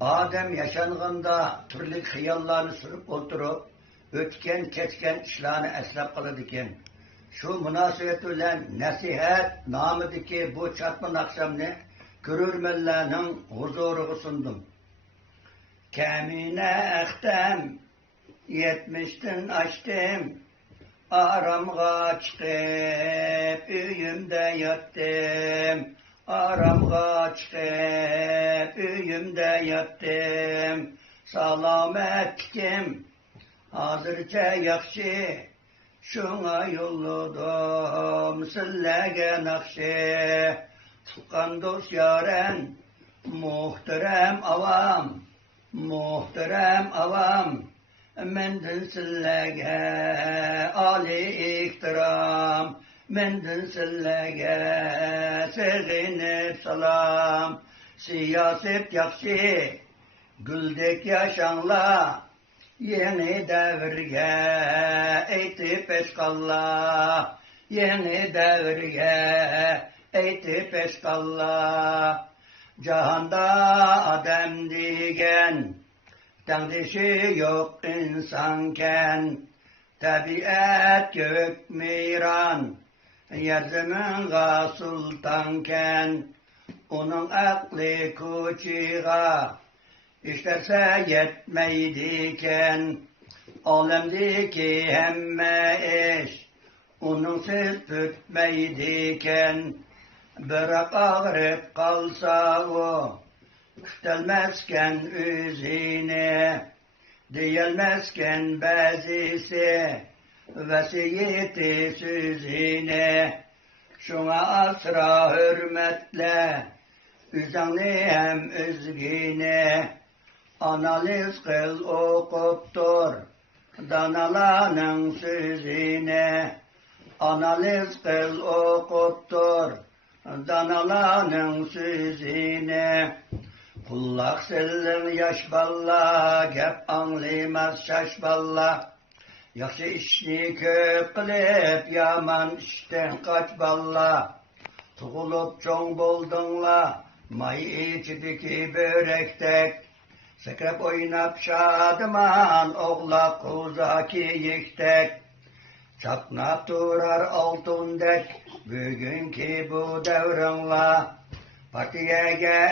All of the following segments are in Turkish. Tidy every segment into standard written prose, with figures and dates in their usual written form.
Adem yaşanganda türlü xiyallarını sürüp oturup, ötken keçken işlerini eslep kılıdı iken. Şu münasebet bilen nasihat namıdaki bu çatman akşamını görürmenlerinin huzuru sundum. Kemine ektem, 70'tin açtım, aramga çıkıp üyümde yattım. Aramga çıkıp üyümde yattım. Salametkim hazırca yakşı, şuna yolladım sillege nakşı. Tukan dost yaren muhterem avam, muhterem avam, mendin sillege ali ihtiram, mendin sillege seginip salam. Siyaset yakşı, güldek yaşanla, yeni devirge eytip eşkalla, yeni devirge eytip eşkalla. Cahanda adem digen, tengdişi yok insanken, tabiat gök miran, yer zeminga sultanken, onun aklı kuçiga, İşlerse yetmeydiken, alemdeki hemme iş, onun söz tutmeydiken, bırak ağrıp kalsa o, kütelmezken üzine, diyelmezken bazisi, vesiyeti süzine, şuna asra hürmetle, üzanlı hem üzgine, analiz kıl okuptur, danalanın sözüne, analiz kıl okuptur, danalanın sözüne. Kullak sillin yaş balla, gep anlimaz şaş balla, yaxşı işni köp kılıp, yaman işten kaç balla. Tuğulup çoğun buldunla, may içideki börektek, sekrep oynap şadıman, oğlak uzaki yiktek. Çapnap durar altındek, bugünkü bu devranla, partiyege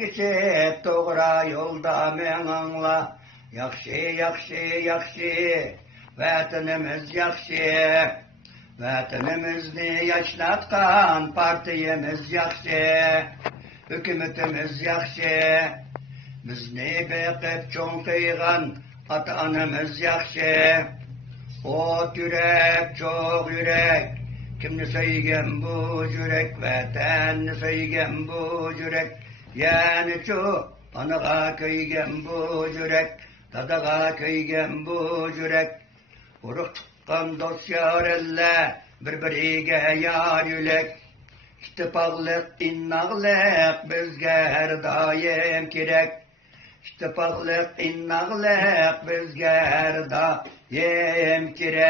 geçip doğra yolda menanla. Yakşı, yakşı, yakşı, vatanımız yakşı. Vatanımızı yaşlatkan partiyemiz yakşı, hükümetimiz yakşı. Bizni bekip çoğun kıygan ata-anamız yakşı. Ot yürek, çok yürek, kimni söygen bu yürek, vatanını söygen bu yürek. Yani şu anağa köygen bu yürek, dadağa köygen bu yürek. Uruk kan dost yarelle, birbiriga yar yülek. İttifaklık, innağlık bizge her daim kerek. İttifaklık, innağlık bizge her daim kerek.